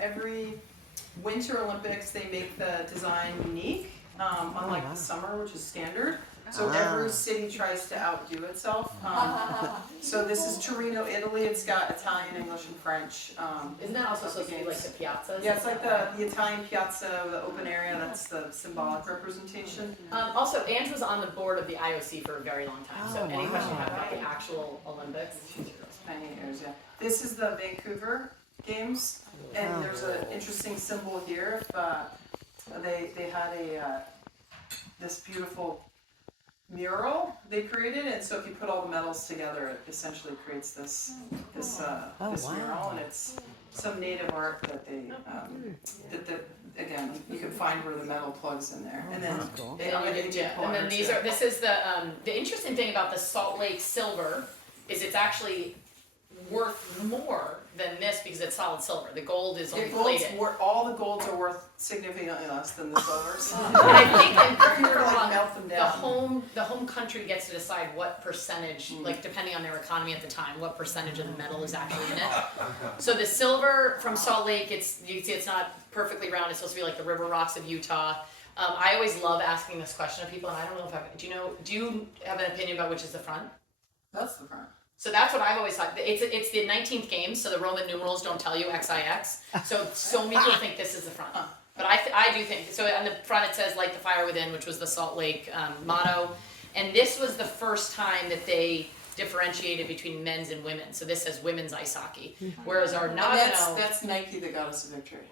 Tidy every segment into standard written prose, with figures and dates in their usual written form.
Every Winter Olympics, they make the design unique, unlike the summer, which is standard. So every city tries to outdo itself. So this is Torino, Italy. It's got Italian, English, and French. Isn't that also supposed to be like the piazzas? Yeah, it's like the Italian piazza, the open area. That's the symbolic representation. Also, Ange was on the board of the IOC for a very long time. So any question you have about the actual Olympics? Many years, yeah. This is the Vancouver Games, and there's an interesting symbol here. They had this beautiful mural they created, and so if you put all the metals together, it essentially creates this mural, and it's some native art that they that again you can find where the metal plugs in there, and then this is the interesting thing about the Salt Lake silver is it's actually worth more than this because it's solid silver. The gold is only plated. All the golds are worth significantly less than the silvers. And I think, and correct me if I'm wrong, melt them down. the home country gets to decide what percentage, like depending on their economy at the time, what percentage of the metal is actually in it. So the silver from Salt Lake, you can see it's not perfectly round. It's supposed to be like the river rocks of Utah. I always love asking this question of people, and I don't know if do you have an opinion about which is the front? That's the front. So that's what I've always thought. It's the 19th games, so the Roman numerals don't tell you XIX. So many people think this is the front. But I do think, so on the front it says light the fire within, which was the Salt Lake motto. And this was the first time that they differentiated between men's and women. So this says women's ice hockey. Whereas our Nagano... That's Nike that got us a victory.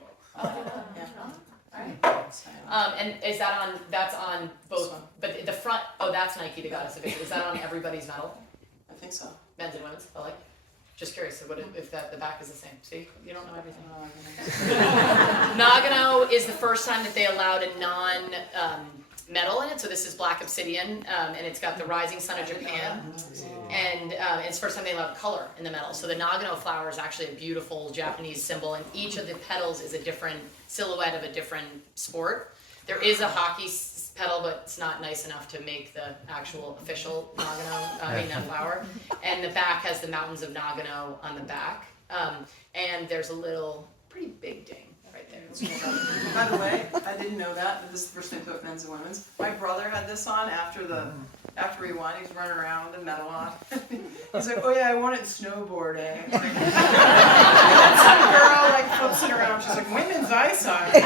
And is that's on both, but the front, that's Nike that got us a victory. Is that on everybody's medal? I think so. Men's and women's, just curious if the back is the same. See, you don't know everything. Nagano is the first time that they allowed a non-metal in it. So this is black obsidian, and it's got the rising sun of Japan. And it's the first time they allowed color in the metal. So the Nagano flower is actually a beautiful Japanese symbol, and each of the petals is a different silhouette of a different sport. There is a hockey petal, but it's not nice enough to make the actual official Nagano, flower. And the back has the mountains of Nagano on the back. And there's a little, pretty big ding right there. By the way, I didn't know that, but this is the first time I put men's and women's. My brother had this on after he won. He's running around with the medal on. He's like, oh yeah, I won it in snowboarding. Some girl flips it around. She's like, women's ice hockey.